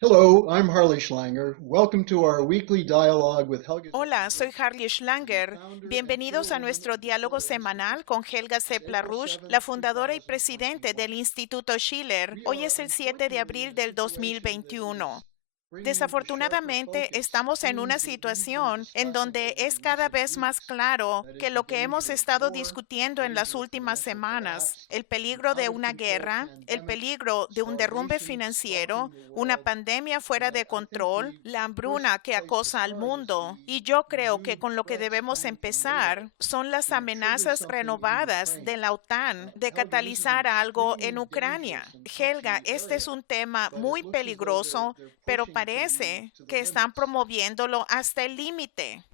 Hello, I'm Harley Schlanger. Welcome to our weekly dialogue with Helga Hola, soy Zepp-Larouche, Harley Schlanger. founder and Bienvenidos a chairwoman nuestro of the diálogo Schiller semanal Institute. con Helga It's April Zepp-Larouche, la 7th, fundadora y presidente del 2021. Instituto Schiller. We Hoy are es el 7 de unfortunately in abril a del situation that 2021. is bringing into sharper Desafortunadamente, focus estamos en una themes that we've been situación en discussing donde over es the cada recent vez más weeks. claro That que is the lo que hemos danger of estado war, discutiendo en las danger of últimas financial semanas, collapse, el an peligro de out of una control guerra, el pandemic, peligro de un derrumbe starvation financiero, stalking the una world, pandemia and fuera de I think control, the la first hambruna que place to acosa al start is mundo. the Y yo creo que renewed con lo que threats debemos coming from NATO empezar son las to trigger amenazas something in renovadas de Ukraine. la OTAN de Helga, this is catalizar algo en extremely Ucrania. dangerous and Helga, touchy este es area, un tema but it muy looks as though they're peligroso, they're pero pushing to the parece to the que están limits. promoviéndolo hasta el límite.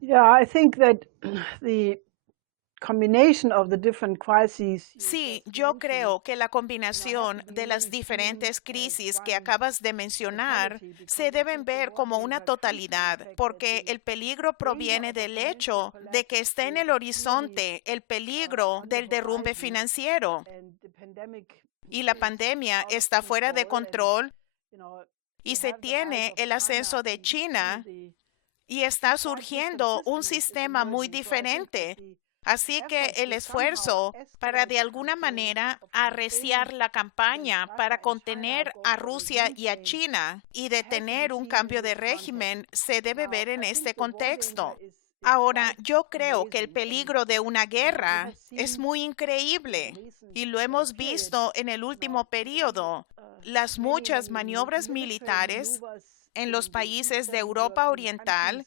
Yeah, I think that the combination of the different crises you Sí, just yo mentioned, creo que la have to combinación be de las really seen diferentes as crisis que one acabas de mencionar totality se because I deben think the ver one como una danger comes from the totalidad, fact that porque the el peligro danger proviene of a del financial hecho de collapse que está en is el clearly horizonte el peligro on the del derrumbe horizon, financiero and the pandemic y la is pandemia out of está fuera de control, and control you know y you se have the rise tiene of el China ascenso de and some of China the y está quite different surgiendo un systems is sistema muy emerging. So I think that diferente. the Así que effort el to somehow esfuerzo para escalate de the alguna campaign manera of arreciar campaigning la against campaña Russia para and China, contener both a for Rusia regime y a change, China y has to be detener un seen in cambio de this context. régimen se debe Now, ver en I think este the war danger contexto. is Ahora, quite yo creo que el amazing, peligro de una and we guerra have es seen muy in the increíble recent y lo hemos period, visto en el último many periodo. Las muchas maniobras military militares maneuvers en los in the países de Eastern Europa European Oriental, countries,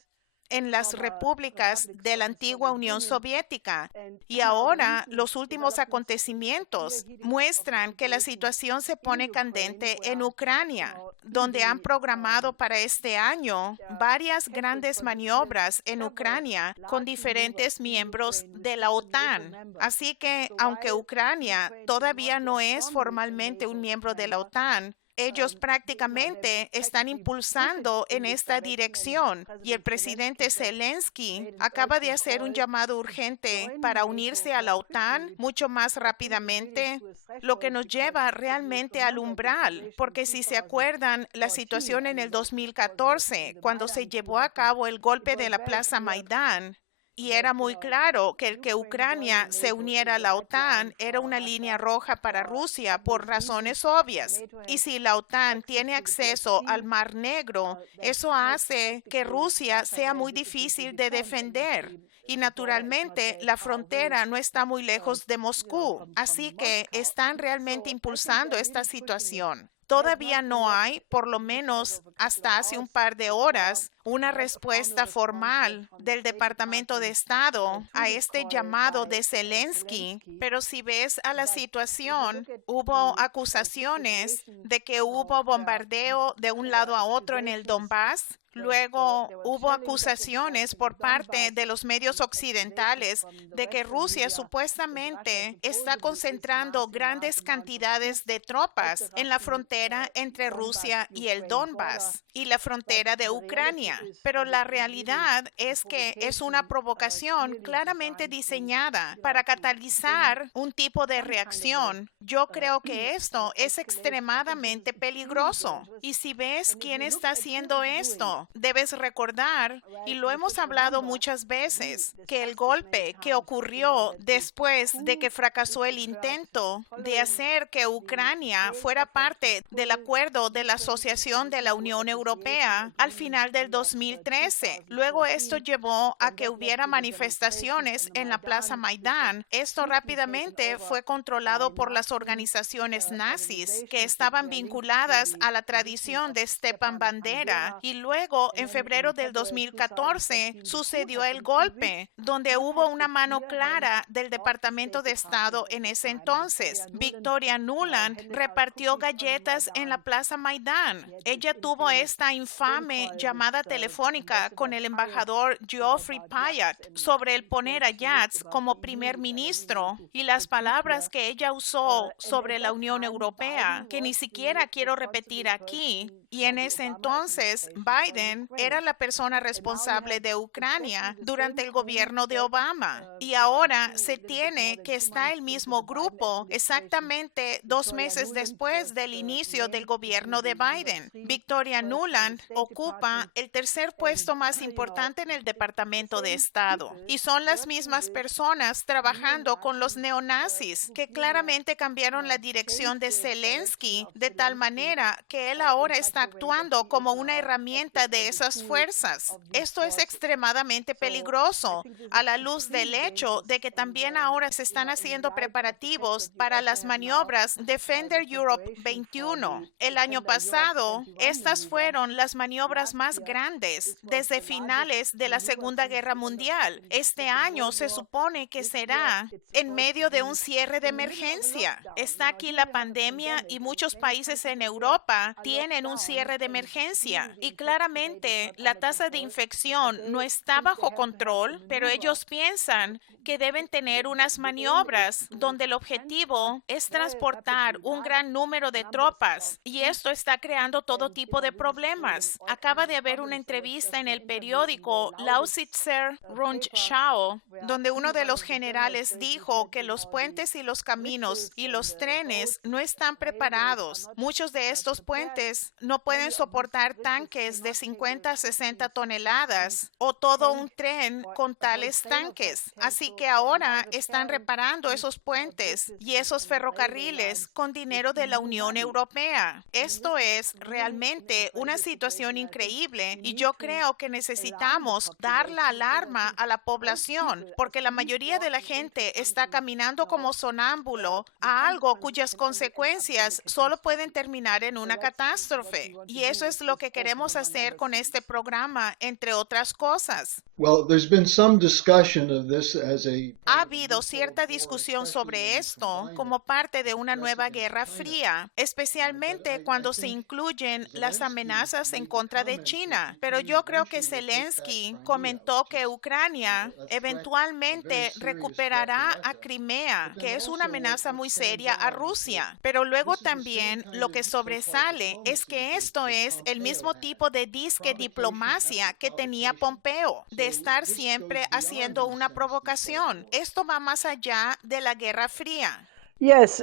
en las former repúblicas republics de la of the antigua Soviet Unión Union. Soviética. And Y now the ahora recent los últimos developments is a clear acontecimientos heating up of the muestran que la situation situación se in pone Ukraine, candente en where Ucrania, in donde han the programado para este año there are varias scheduled grandes for this year maniobras en several Ucrania con large diferentes maneuvers in miembros Ukraine with de la different NATO OTAN. members. Así que, So aunque while Ucrania Ukraine is not todavía yet no es formally a formalmente un NATO miembro de la member, OTAN, ellos they've prácticamente están practically pushed it impulsando en in this esta direction, and dirección y el President Zelensky presidente just Zelensky made an acaba de urgent hacer un call llamado to urgente join para NATO unirse a la more OTAN quickly. mucho más That brings us really rápidamente, to a lo que threshold nos because lleva if you realmente al remember the umbral, situation in porque si se acuerdan la 2014, situación I en el mean, that was2014, the cuando se Maidan llevó coup a happened, cabo el it golpe de was la very Plaza clear Maidán, y that era muy claro que el que Ukraine Ucrania joining se NATO uniera is a a la red line OTAN era for una línea Russia roja para for Rusia por obvious reasons. razones obvias. NATO Y has si la OTAN access tiene to the Black acceso al Sea. Mar Negro, That eso makes hace que practically Rusia Russia sea very muy difficult to difícil de defend, and defender. Y the border is not naturalmente very la far away, frontera no está muy lejos de Moscú, from así que Moscow. están realmente So I think impulsando they're esta really pushing it. situación. There has Todavía not been no yet hay, por lo at least as menos of a couple of hasta hace un hours par de before, horas, una a formal respuesta response formal from the del State Departamento de Department Estado to a this este call llamado by de Zelensky. Zelensky. Pero si ves a la But if you situación, look at hubo the acusaciones situation, de que hubo where bombardeo de un there were lado a otro en el accusations Donbass. that Luego there were hubo shellings of the acusaciones parts in the por parte Donbass, de los medios and accusations occidentales from the de que Western Rusia media that Russia supuestamente está supposedly is concentrando massing grandes large amounts of cantidades troops de at the tropas en la Russian frontera entre Rusia y el Donbass-Ukraine border. Donbass y la But frontera de the reality Ucrania. is Pero that la this is really realidad a es que es una provocation provocación clearly claramente designed to, diseñada para to bring catalizar un tipo de some kind of a reacción. Yo creo que esto es escalation. I think this is extremadamente extremely peligroso. dangerous. Y si ves And if quién you look está at who haciendo is doing it, esto, debes recordar, y right, lo we hemos should hablado remember, muchas we veces, que el discussed this many golpe que times, ocurrió that the después de que coup fracasó which el occurred intento de following hacer que the Ucrania failed fuera effort to parte del pull acuerdo de la Ukraine into Asociación the de la EU Unión association Europea al agreement final del end of 2013. Luego esto 2014, llevó a when que that led hubiera to the demonstrations on manifestaciones the en la Plaza Maidan, which was Maidán. Esto quickly taken rápidamente over fue by controlado por las Nazi organizaciones nazis que organizations which estaban were linked to vinculadas the a la position tradición of de Stepan Stepan Bandera. Bandera. Y luego, And en then febrero in del February 2014, 2015, the coup sucedió el happened. And we golpe, donde hubo had una the mano clear hand clara del of the Departamento State de Department Estado at en the ese time. entonces. Victoria Nuland, Victoria Nuland handed out repartió cookies on the galletas en la Maidan. Plaza She Maidán. had this Ella tuvo infamous esta phone infame call with llamada telefónica con Ambassador el Payat, embajador Geoffrey about Payat Yats and sobre el said poner a she used Yats about the como EU, primer which I don't even want ministro y las repeat palabras here. que ella usó And at sobre la that Unión time, Europea, Biden que ni was siquiera the quiero repetir responsible aquí. person Y for en the ese Obama entonces, administration. So Biden era la persona responsable de Ucrania durante el gobierno de Obama y ahora se tiene que está el mismo grupo exactamente 2 meses después del inicio del gobierno de Biden. Victoria Nuland ocupa el tercer puesto más importante en el Departamento de Estado y son las mismas personas trabajando con los neonazis que claramente cambiaron la dirección de Zelensky de tal manera que él ahora está actuando como una herramienta de esas fuerzas. Esto es extremadamente peligroso a la luz del hecho de que también ahora se están haciendo preparativos para las maniobras Defender Europe 21. El año pasado, estas fueron las maniobras más grandes desde finales de la Segunda Guerra Mundial. Este año se supone que será en medio de un cierre de emergencia. Está aquí la pandemia y muchos países en Europa tienen un cierre de emergencia y claramente la tasa de infección no está bajo control, pero ellos piensan que deben tener unas maniobras donde el objetivo es transportar un gran número de tropas y esto está creando todo tipo de problemas. Acaba de haber una entrevista en el periódico Lausitzer Rundschau donde uno de los generales dijo que los puentes y los caminos y los trenes no están preparados. Muchos de estos puentes no pueden soportar tanques de 50 a 60 toneladas o todo un tren con tales tanques. Así que ahora están reparando esos puentes y esos ferrocarriles con dinero de la Unión Europea. Esto es realmente una situación increíble y yo creo que necesitamos dar la alarma a la población porque la mayoría de la gente está caminando como sonámbulo a algo cuyas consecuencias solo pueden terminar en una catástrofe. Y eso es lo que queremos hacer con este programa, entre otras cosas. Well, there's been some discussion of this as Ha habido cierta discusión sobre esto como parte de una nueva guerra fría, especialmente cuando se incluyen las amenazas en contra de China. Pero yo creo que Zelensky comentó que Ucrania eventualmente recuperará a Crimea, que es una amenaza muy seria a Rusia. Pero luego también lo que sobresale es que esto es el mismo tipo de disque diplomacia que tenía Pompeo, de estar siempre haciendo una provocación. Esto va más allá de la Guerra Fría. Yes,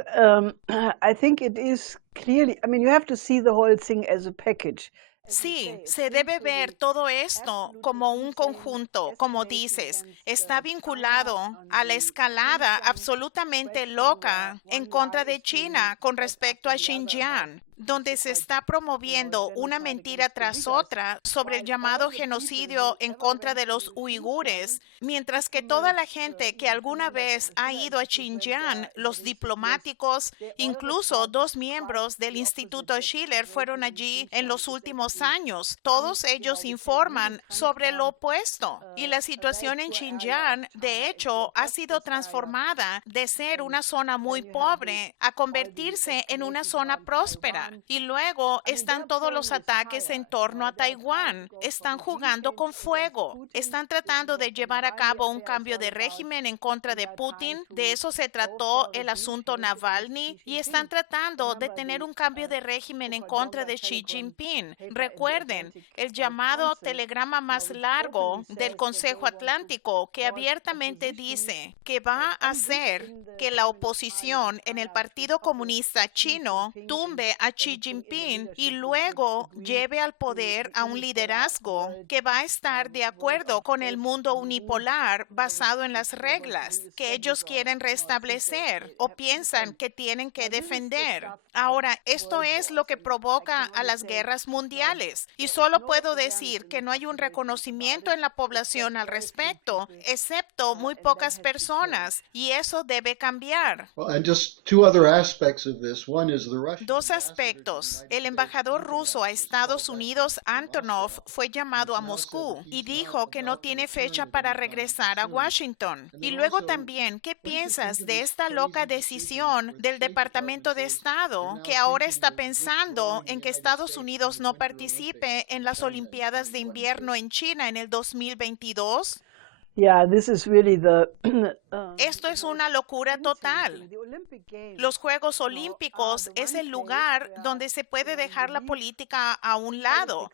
I think it is clearly, I mean, you have to see the whole thing as a package. Sí, se debe ver todo esto como un conjunto, como dices. Está vinculado a la escalada absolutamente loca en contra de China con respecto a Xinjiang, donde se está promoviendo una mentira tras otra sobre el llamado genocidio en contra de los uigures, mientras que toda la gente que alguna vez ha ido a Xinjiang, los diplomáticos, incluso 2 miembros del Instituto Schiller fueron allí en los últimos años. Todos ellos informan sobre lo opuesto. Y la situación en Xinjiang, de hecho, ha sido transformada de ser una zona muy pobre a convertirse en una zona próspera. Y luego están todos los ataques en torno a Taiwán. Están jugando con fuego. Están tratando de llevar a cabo un cambio de régimen en contra de Putin. De eso se trató el asunto Navalny. Y están tratando de tener un cambio de régimen en contra de Xi Jinping. Recuerden, el llamado telegrama más largo del Consejo Atlántico que abiertamente dice que va a hacer que la oposición en el Partido Comunista Chino tumbe a Xi Jinping y luego lleve al poder a un liderazgo que va a estar de acuerdo con el mundo unipolar basado en las reglas que ellos quieren restablecer o piensan que tienen que defender. Ahora, esto es lo que provoca a las guerras mundiales y solo puedo decir que no hay un reconocimiento en la población al respecto, excepto muy pocas personas, y eso debe cambiar. And just 2 other aspects of this. One is the Russian 2 aspectos. El embajador ruso a Estados Unidos, Antonov, fue llamado a Moscú y dijo que no tiene fecha para regresar a Washington. Y luego también, ¿qué piensas de esta loca decisión del Departamento de Estado que ahora está pensando en que Estados Unidos no participe en las Olimpiadas de Invierno en China en el 2022? Yeah, this is really the Esto es una locura total. Los Juegos Olímpicos es el lugar donde se puede dejar la política a un lado.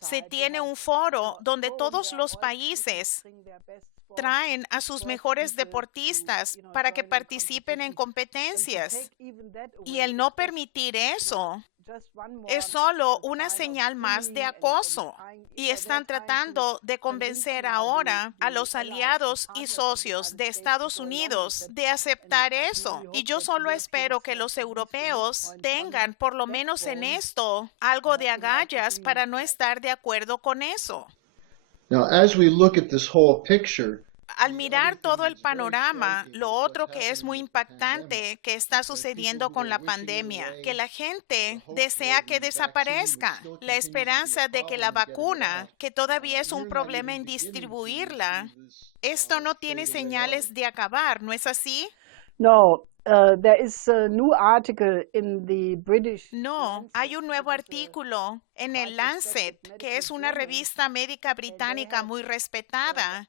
Se tiene un foro donde todos los países traen a sus mejores deportistas para que participen en competencias. Y el no permitir eso es solo una señal más de acoso. Y están tratando de convencer ahora a los aliados y socios de Estados Unidos de aceptar eso. Y yo solo espero que los europeos tengan, por lo menos en esto, algo de agallas para no estar de acuerdo con eso. Now, as we look at this whole picture, Al mirar todo el panorama, lo otro que es muy impactante que está sucediendo con la pandemia, que la gente desea que desaparezca. La esperanza de que la vacuna, que todavía es un problema en distribuirla, esto no tiene señales de acabar, ¿no es así? No, there is a new article in the British. No, hay un nuevo artículo en el Lancet, que es una revista médica británica muy respetada.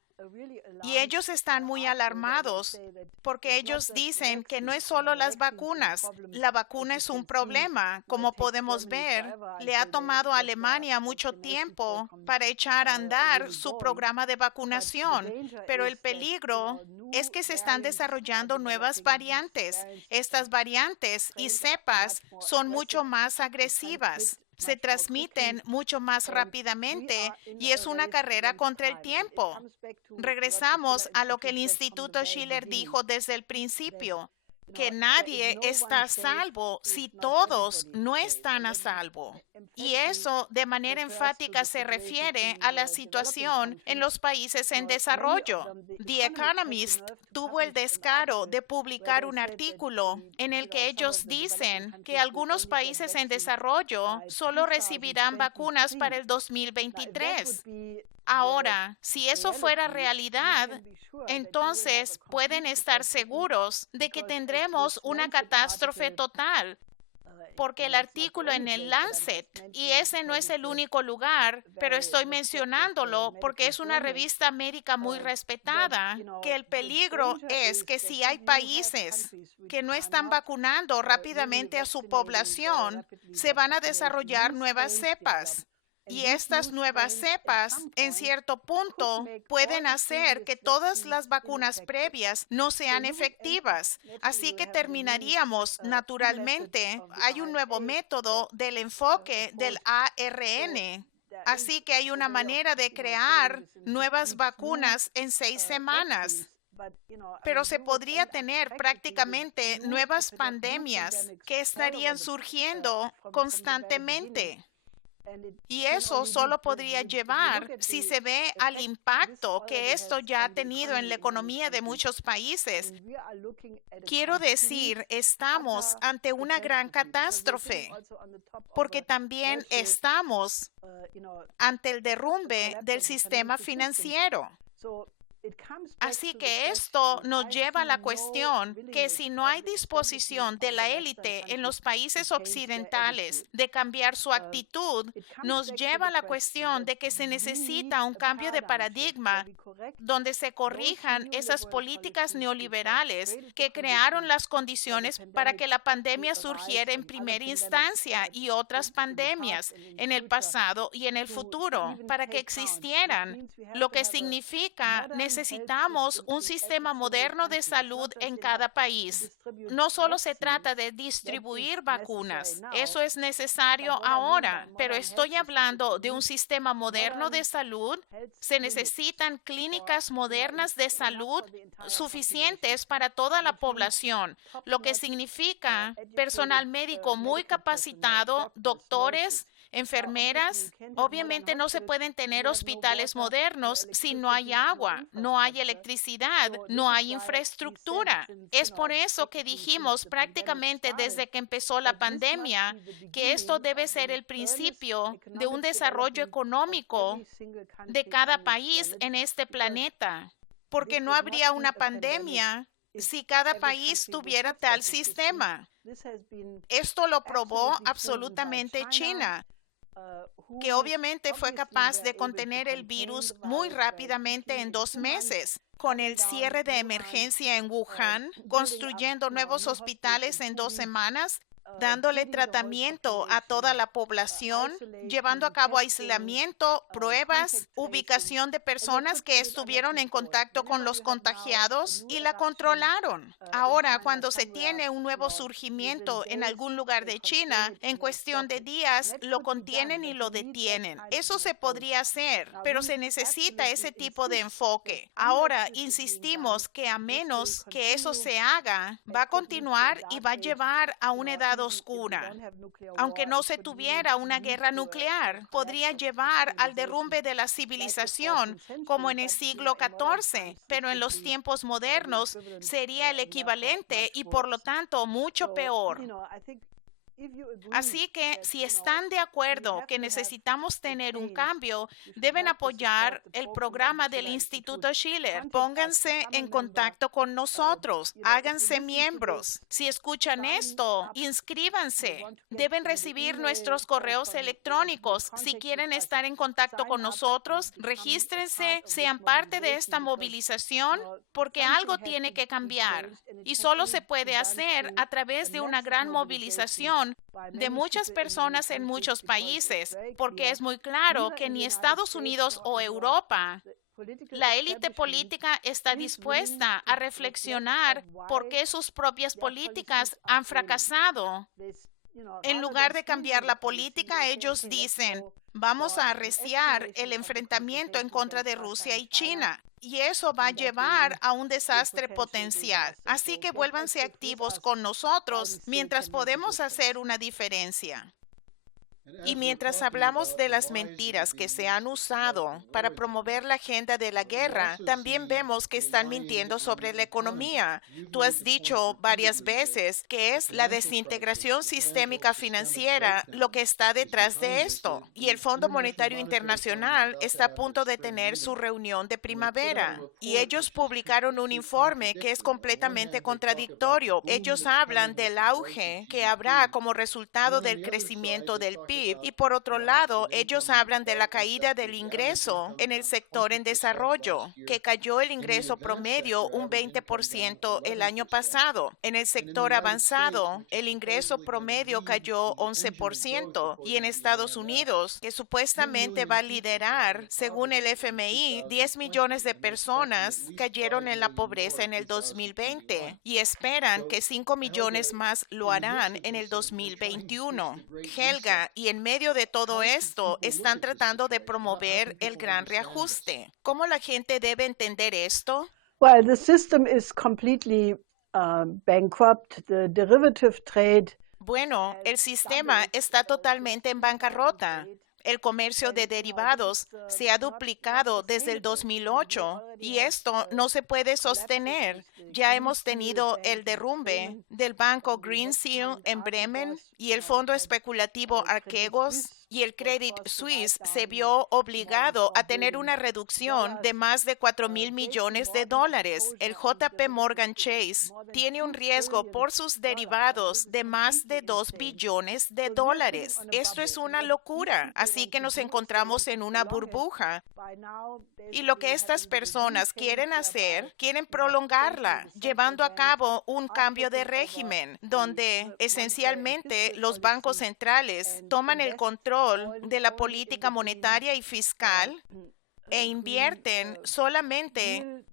Y ellos están muy alarmados porque ellos dicen que no es solo las vacunas. La vacuna es un problema. Como podemos ver, le ha tomado a Alemania mucho tiempo para echar a andar su programa de vacunación. Pero el peligro es que se están desarrollando nuevas variantes. Estas variantes y cepas son mucho más agresivas. Se transmiten mucho más rápidamente y es una carrera contra el tiempo. Regresamos a lo que el Instituto Schiller dijo desde el principio, que nadie está a salvo si todos no están a salvo. Y eso de manera enfática se refiere a la situación en los países en desarrollo. The Economist tuvo el descaro de publicar un artículo en el que ellos dicen que algunos países en desarrollo solo recibirán vacunas para el 2023. Ahora, si eso fuera realidad, entonces pueden estar seguros de que tendremos una catástrofe total, porque el artículo en el Lancet, y ese no es el único lugar, pero estoy mencionándolo porque es una revista médica muy respetada, que el peligro es que si hay países que no están vacunando rápidamente a su población, se van a desarrollar nuevas cepas. Y estas nuevas cepas, en cierto punto, pueden hacer que todas las vacunas previas no sean efectivas. Así que terminaríamos, naturalmente, hay un nuevo método del enfoque del ARN. Así que hay una manera de crear nuevas vacunas en 6 semanas. Pero se podría tener prácticamente nuevas pandemias que estarían surgiendo constantemente. Y eso solo podría llevar, si se ve al impacto que esto ya ha tenido en la economía de muchos países. Quiero decir, estamos ante una gran catástrofe, porque también estamos ante el derrumbe del sistema financiero. Así que esto nos lleva a la cuestión que si no hay disposición de la élite en los países occidentales de cambiar su actitud, nos lleva a la cuestión de que se necesita un cambio de paradigma donde se corrijan esas políticas neoliberales que crearon las condiciones para que la pandemia surgiera en primera instancia y otras pandemias en el pasado y en el futuro para que existieran, lo que significa necesitamos un sistema moderno de salud en cada país. No solo se trata de distribuir vacunas, eso es necesario ahora, pero estoy hablando de un sistema moderno de salud. Se necesitan clínicas modernas de salud suficientes para toda la población, lo que significa personal médico muy capacitado, doctores, enfermeras. Obviamente no se pueden tener hospitales modernos si no hay agua, no hay electricidad, no hay infraestructura. Es por eso que dijimos prácticamente desde que empezó la pandemia que esto debe ser el principio de un desarrollo económico de cada país en este planeta, porque no habría una pandemia si cada país tuviera tal sistema. Esto lo probó absolutamente China, que obviamente fue capaz de contener el virus muy rápidamente en 2 meses, con el cierre de emergencia en Wuhan, construyendo nuevos hospitales en 2 semanas. dándole tratamiento a toda la población, llevando a cabo aislamiento, pruebas, ubicación de personas que estuvieron en contacto con los contagiados y la controlaron. Ahora, cuando se tiene un nuevo surgimiento en algún lugar de China, en cuestión de días lo contienen y lo detienen. Eso se podría hacer, pero se necesita ese tipo de enfoque. Ahora, insistimos que a menos que eso se haga, va a continuar y va a llevar a una edad oscura. Aunque no se tuviera una guerra nuclear, podría llevar al derrumbe de la civilización como en el siglo XIV, pero en los tiempos modernos sería el equivalente y por lo tanto mucho peor. Así que si están de acuerdo que necesitamos tener un cambio, deben apoyar el programa del Instituto Schiller. Pónganse en contacto con nosotros, háganse miembros. Si escuchan esto, inscríbanse. Deben recibir nuestros correos electrónicos. Si quieren estar en contacto con nosotros, regístrense, sean parte de esta movilización, porque algo tiene que cambiar. Y solo se puede hacer a través de una gran movilización de muchas personas en muchos países, porque es muy claro que ni Estados Unidos o Europa, la élite política está dispuesta a reflexionar por qué sus propias políticas han fracasado. En lugar de cambiar la política, ellos dicen, vamos a arreciar el enfrentamiento en contra de Rusia y China. Y eso va a llevar a un desastre potencial. Así que vuélvanse activos con nosotros mientras podemos hacer una diferencia. Y mientras hablamos de las mentiras que se han usado para promover la agenda de la guerra, también vemos que están mintiendo sobre la economía. Tú has dicho varias veces que es la desintegración sistémica financiera lo que está detrás de esto. Y el Fondo Monetario Internacional está a punto de tener su reunión de primavera. Y ellos publicaron un informe que es completamente contradictorio. Ellos hablan del auge que habrá como resultado del crecimiento del PIB. Y por otro lado, ellos hablan de la caída del ingreso en el sector en desarrollo, que cayó el ingreso promedio un 20% el año pasado. En el sector avanzado, el ingreso promedio cayó 11%. Y en Estados Unidos, que supuestamente va a liderar, según el FMI, 10 millones de personas cayeron en la pobreza en el 2020 y esperan que 5 millones más lo harán en el 2021. Helga, y en medio de todo esto, están tratando de promover el gran reajuste. ¿Cómo la gente debe entender esto? Well, the system is completely bankrupt. The derivative trade. Bueno, el sistema está totalmente en bancarrota. El comercio de derivados se ha duplicado desde el 2008 y esto no se puede sostener. Ya hemos tenido el derrumbe del banco Greensill en Bremen y el fondo especulativo Archegos, y el Credit Suisse se vio obligado a tener una reducción de más de $4,000 millones. El JP Morgan Chase tiene un riesgo por sus derivados de más de $2 billones. Esto es una locura, así que nos encontramos en una burbuja. Y lo que estas personas quieren hacer, quieren prolongarla, llevando a cabo un cambio de régimen, donde esencialmente los bancos centrales toman el control de la política monetaria y fiscal e invierten solamente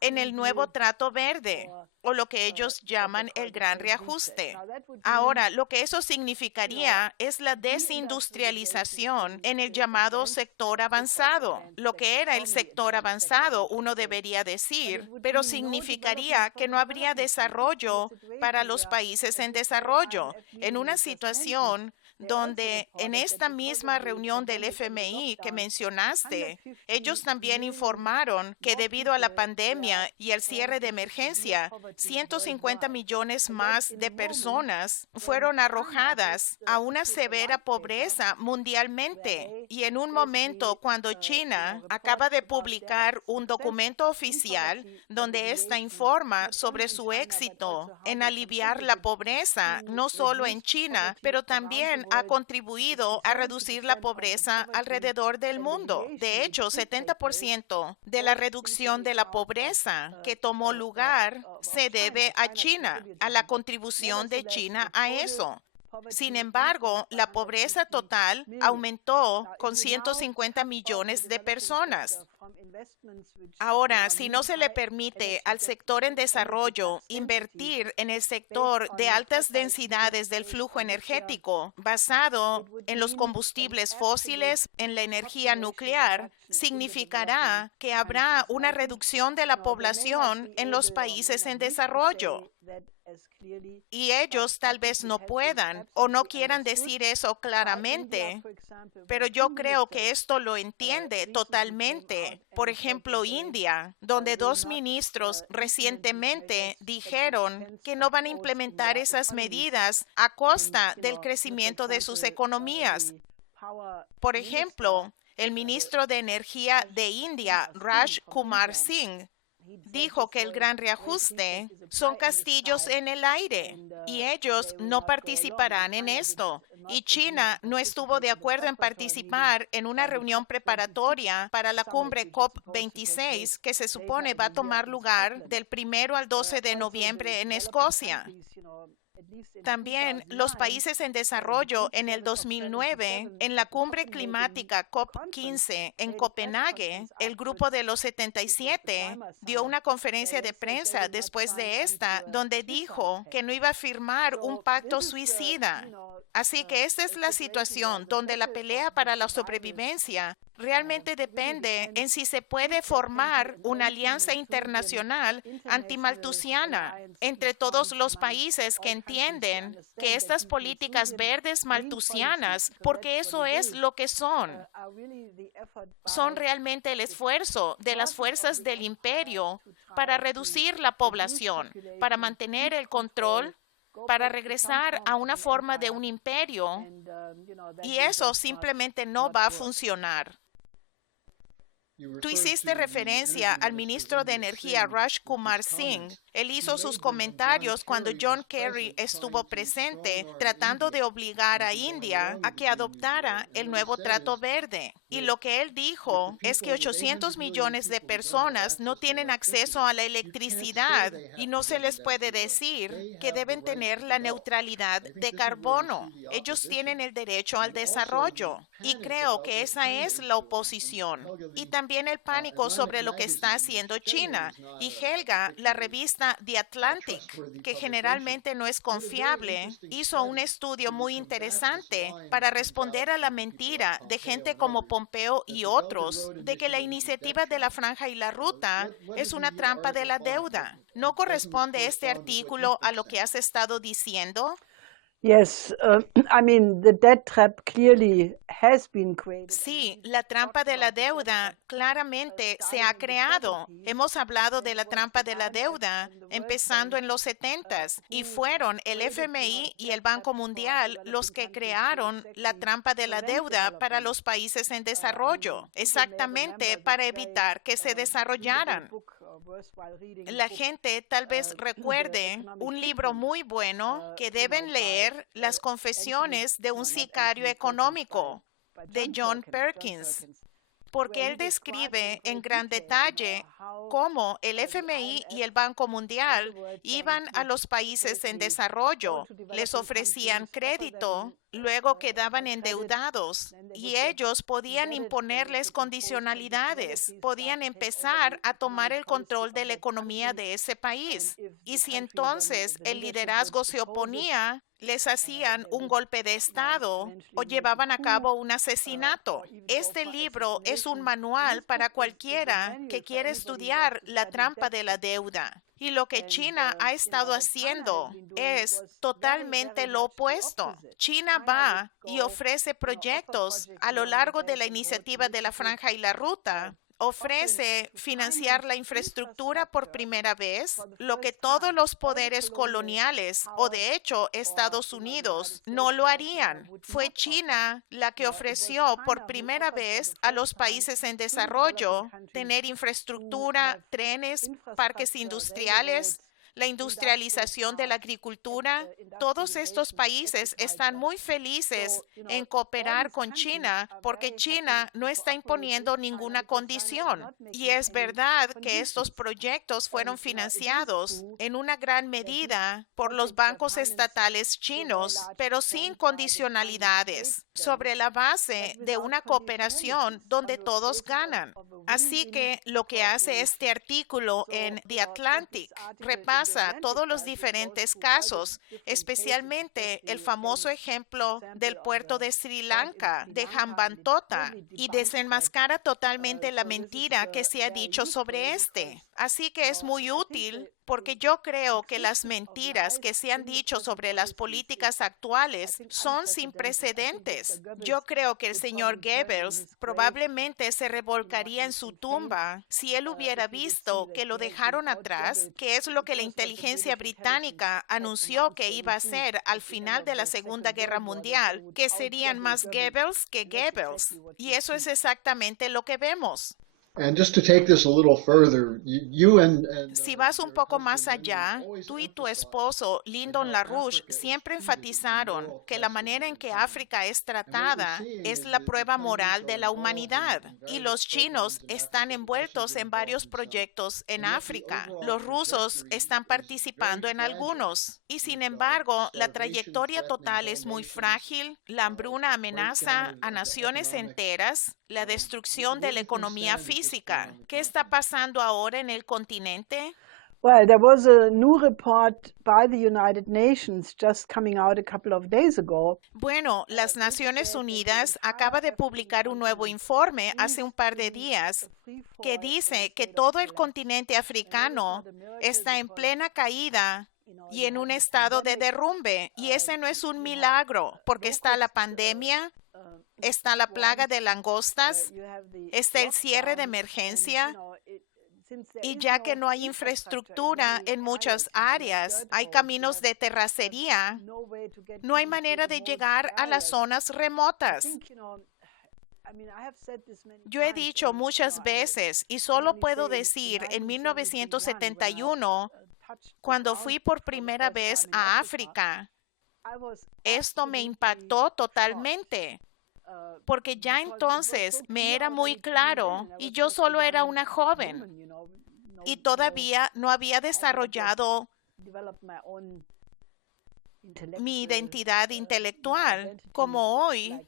en el nuevo trato verde, o lo que ellos llaman el gran reajuste. Ahora, lo que eso significaría es la desindustrialización en el llamado sector avanzado. Lo que era el sector avanzado, uno debería decir, pero significaría que no habría desarrollo para los países en desarrollo, en una situación donde en esta misma reunión del FMI que mencionaste, ellos también informaron que debido a la pandemia y al cierre de emergencia, 150 millones más de personas fueron arrojadas a una severa pobreza mundialmente. Y en un momento cuando China acaba de publicar un documento oficial donde ésta informa sobre su éxito en aliviar la pobreza, no solo en China, pero también ha contribuido a reducir la pobreza alrededor del mundo. De hecho, 70% de la reducción de la pobreza que tomó lugar se debe a China, a la contribución de China a eso. Sin embargo, la pobreza total aumentó con 150 millones de personas. Ahora, si no se le permite al sector en desarrollo invertir en el sector de altas densidades del flujo energético basado en los combustibles fósiles, en la energía nuclear, significará que habrá una reducción de la población en los países en desarrollo. Y ellos tal vez no puedan o no quieran decir eso claramente, pero yo creo que esto lo entiende totalmente. Por ejemplo, India, donde 2 ministros recientemente dijeron que no van a implementar esas medidas a costa del crecimiento de sus economías. Por ejemplo, el ministro de Energía de India, Raj Kumar Singh, dijo que el gran reajuste son castillos en el aire y ellos no participarán en esto. Y China no estuvo de acuerdo en participar en una reunión preparatoria para la cumbre COP26 que se supone va a tomar lugar del 1 al 12 de noviembre en Escocia. También los países en desarrollo en el 2009, en la cumbre climática COP15 en Copenhague, el grupo de los 77 dio una conferencia de prensa después de esta, donde dijo que no iba a firmar un pacto suicida. Así que esta es la situación donde la pelea para la sobrevivencia realmente depende en si se puede formar una alianza internacional antimalthusiana entre todos los países que entienden que estas políticas verdes malthusianas, porque eso es lo que son realmente el esfuerzo de las fuerzas del imperio para reducir la población, para mantener el control, para regresar a una forma de un imperio, y eso simplemente no va a funcionar. Tú hiciste referencia al ministro de Energía, Raj Kumar Singh. Él hizo sus comentarios cuando John Kerry estuvo presente, tratando de obligar a India a que adoptara el nuevo Trato Verde. Y lo que él dijo es que 800 millones de personas no tienen acceso a la electricidad y no se les puede decir que deben tener la neutralidad de carbono. Ellos tienen el derecho al desarrollo y creo que esa es la oposición. Y también el pánico sobre lo que está haciendo China. Y Helga, la revista The Atlantic, que generalmente no es confiable, hizo un estudio muy interesante para responder a la mentira de gente como Pompeo y otros de que la iniciativa de la Franja y la Ruta es una trampa de la deuda. ¿No corresponde este artículo a lo que has estado diciendo? Yes, I mean, the debt trap clearly has been created. Sí, la trampa de la deuda claramente se ha creado. Hemos hablado de la trampa de la deuda empezando en los 70s y fueron el FMI y el Banco Mundial los que crearon la trampa de la deuda para los países en desarrollo, exactamente para evitar que se desarrollaran. La gente tal vez recuerde un libro muy bueno que deben leer, Las confesiones de un sicario económico, de John Perkins, porque él describe en gran detalle cómo el FMI y el Banco Mundial iban a los países en desarrollo, les ofrecían crédito, luego quedaban endeudados y ellos podían imponerles condicionalidades, podían empezar a tomar el control de la economía de ese país. Y si entonces el liderazgo se oponía, les hacían un golpe de Estado o llevaban a cabo un asesinato. Este libro es un manual para cualquiera que quiera estudiar la trampa de la deuda. Y lo que China ha estado haciendo es totalmente lo opuesto. China va y ofrece proyectos a lo largo de la iniciativa de la Franja y la Ruta. Ofrece financiar la infraestructura por primera vez, lo que todos los poderes coloniales o de hecho Estados Unidos no lo harían. Fue China la que ofreció por primera vez a los países en desarrollo tener infraestructura, trenes, parques industriales, la industrialización de la agricultura, todos estos países están muy felices en cooperar con China porque China no está imponiendo ninguna condición. Y es verdad que estos proyectos fueron financiados en una gran medida por los bancos estatales chinos, pero sin condicionalidades, sobre la base de una cooperación donde todos ganan. Así que lo que hace este artículo en The Atlantic repasa todos los diferentes casos, especialmente el famoso ejemplo del puerto de Sri Lanka, de Hambantota, y desenmascara totalmente la mentira que se ha dicho sobre este. Así que es muy útil porque yo creo que las mentiras que se han dicho sobre las políticas actuales son sin precedentes. Yo creo que el señor Goebbels probablemente se revolcaría en su tumba si él hubiera visto que lo dejaron atrás, que es lo que la inteligencia británica anunció que iba a hacer al final de la Segunda Guerra Mundial, que serían más Goebbels que Goebbels. Y eso es exactamente lo que vemos. And just to take this a little further, Si vas un poco más allá, tú y tu esposo, Lyndon LaRouche, siempre enfatizaron que la manera en que África es tratada es la prueba moral de la humanidad. Y los chinos están envueltos en varios proyectos en África. Los rusos están participando en algunos. Y sin embargo, la trayectoria total es muy frágil. La hambruna amenaza a naciones enteras. La destrucción de la economía física. ¿Qué está pasando ahora en el continente? Well, there was a new report by the United Nations just coming out a couple of days ago. Bueno, las Naciones Unidas acaba de publicar un nuevo informe hace un par de días que dice que todo el continente africano está en plena caída y en un estado de derrumbe. Y ese no es un milagro, porque está la pandemia, está la plaga de langostas, está el cierre de emergencia, y ya que no hay infraestructura en muchas áreas, hay caminos de terracería, no hay manera de llegar a las zonas remotas. Yo he dicho muchas veces, y solo puedo decir, en 1971, cuando fui por primera vez a África, esto me impactó totalmente. Porque ya entonces me era muy claro y yo solo era una joven y todavía no había desarrollado mi identidad intelectual como hoy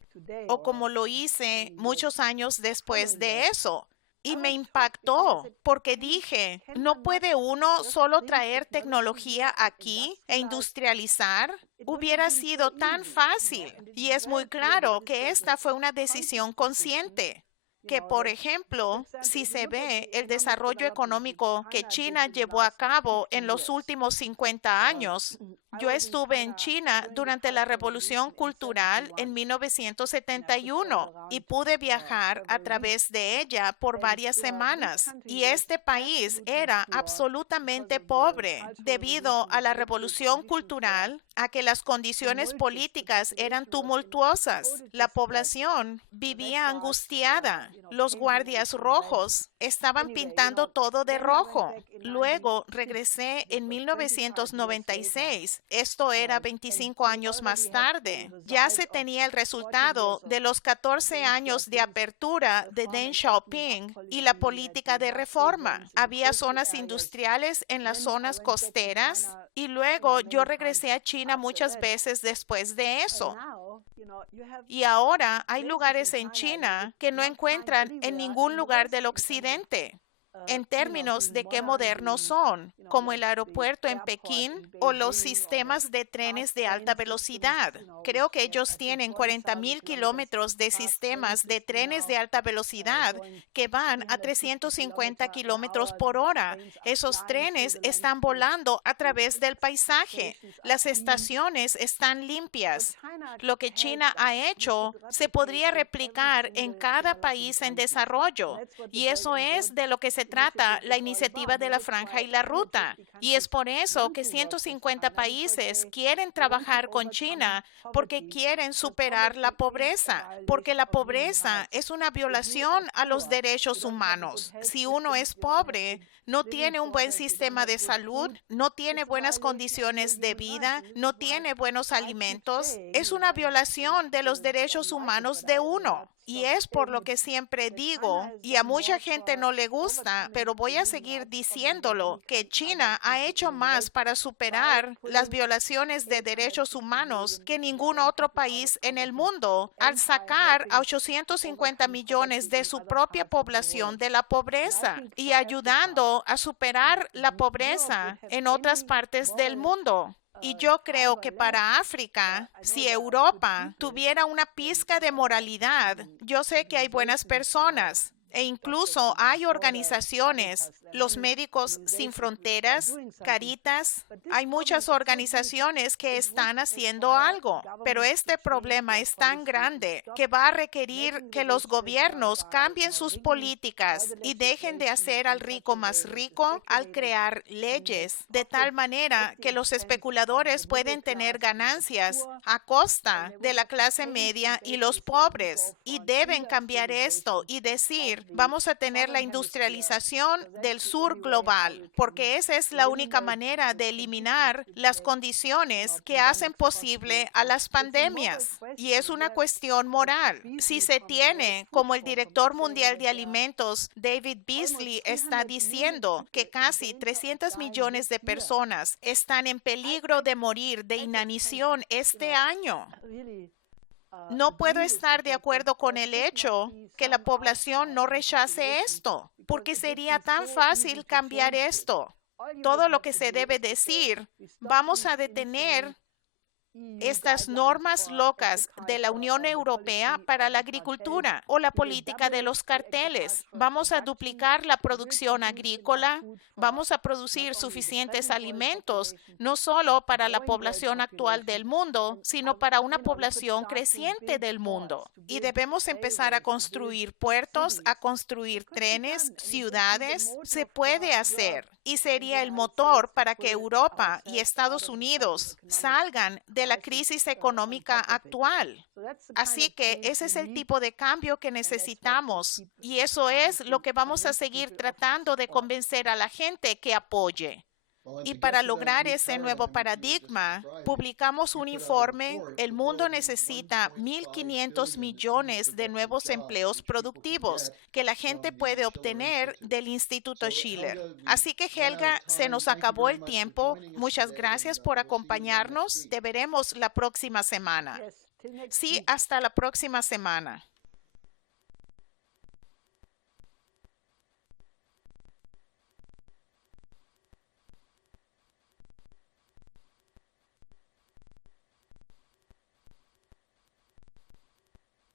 o como lo hice muchos años después de eso. Y me impactó porque dije, ¿no puede uno solo traer tecnología aquí e industrializar? Hubiera sido tan fácil. Y es muy claro que esta fue una decisión consciente. Que, por ejemplo, si se ve el desarrollo económico que China llevó a cabo en los últimos 50 años, yo estuve en China durante la Revolución Cultural en 1971 y pude viajar a través de ella por varias semanas. Y este país era absolutamente pobre debido a la Revolución Cultural, a que las condiciones políticas eran tumultuosas. La población vivía angustiada. Los guardias rojos estaban pintando todo de rojo. Luego regresé en 1996. Esto era 25 años más tarde. Ya se tenía el resultado de los 14 años de apertura de Deng Xiaoping y la política de reforma. Había zonas industriales en las zonas costeras y luego yo regresé a China muchas veces después de eso. Y ahora hay lugares en China que no encuentran en ningún lugar del occidente. En términos de qué modernos son, como el aeropuerto en Pekín o los sistemas de trenes de alta velocidad. Creo que ellos tienen 40,000 kilómetros de sistemas de trenes de alta velocidad que van a 350 kilómetros por hora. Esos trenes están volando a través del paisaje. Las estaciones están limpias. Lo que China ha hecho se podría replicar en cada país en desarrollo. Y eso es de lo que se trata la iniciativa de la Franja y la Ruta. Y es por eso que 150 países quieren trabajar con China porque quieren superar la pobreza, porque la pobreza es una violación a los derechos humanos. Si uno es pobre, no tiene un buen sistema de salud, no tiene buenas condiciones de vida, no tiene buenos alimentos, es una violación de los derechos humanos de uno. Y es por lo que siempre digo, y a mucha gente no le gusta, pero voy a seguir diciéndolo, que China ha hecho más para superar las violaciones de derechos humanos que ningún otro país en el mundo, al sacar a 850 millones de su propia población de la pobreza y ayudando a superar la pobreza en otras partes del mundo. Y yo creo que para África, si Europa tuviera una pizca de moralidad, yo sé que hay buenas personas e incluso hay organizaciones, los Médicos Sin Fronteras, Caritas, hay muchas organizaciones que están haciendo algo, pero este problema es tan grande que va a requerir que los gobiernos cambien sus políticas y dejen de hacer al rico más rico al crear leyes, de tal manera que los especuladores pueden tener ganancias a costa de la clase media y los pobres. Y deben cambiar esto y decir, vamos a tener la industrialización del sur global, porque esa es la única manera de eliminar las condiciones que hacen posible a las pandemias. Y es una cuestión moral. Si se tiene, como el director mundial de alimentos, David Beasley, está diciendo que casi 300 millones de personas están en peligro de morir de inanición este año. No puedo estar de acuerdo con el hecho que la población no rechace esto, porque sería tan fácil cambiar esto. Todo lo que se debe decir, vamos a detener estas normas locas de la Unión Europea para la agricultura o la política de los carteles. Vamos a duplicar la producción agrícola, vamos a producir suficientes alimentos, no solo para la población actual del mundo, sino para una población creciente del mundo. Y debemos empezar a construir puertos, a construir trenes, ciudades. Se puede hacer. Y sería el motor para que Europa y Estados Unidos salgan de la crisis económica actual. Así que ese es el tipo de cambio que necesitamos y eso es lo que vamos a seguir tratando de convencer a la gente que apoye. Y para lograr ese nuevo paradigma, publicamos un informe, el mundo necesita 1.500 millones de nuevos empleos productivos que la gente puede obtener del Instituto Schiller. Así que, Helga, se nos acabó el tiempo. Muchas gracias por acompañarnos. Te veremos la próxima semana. Sí, hasta la próxima semana.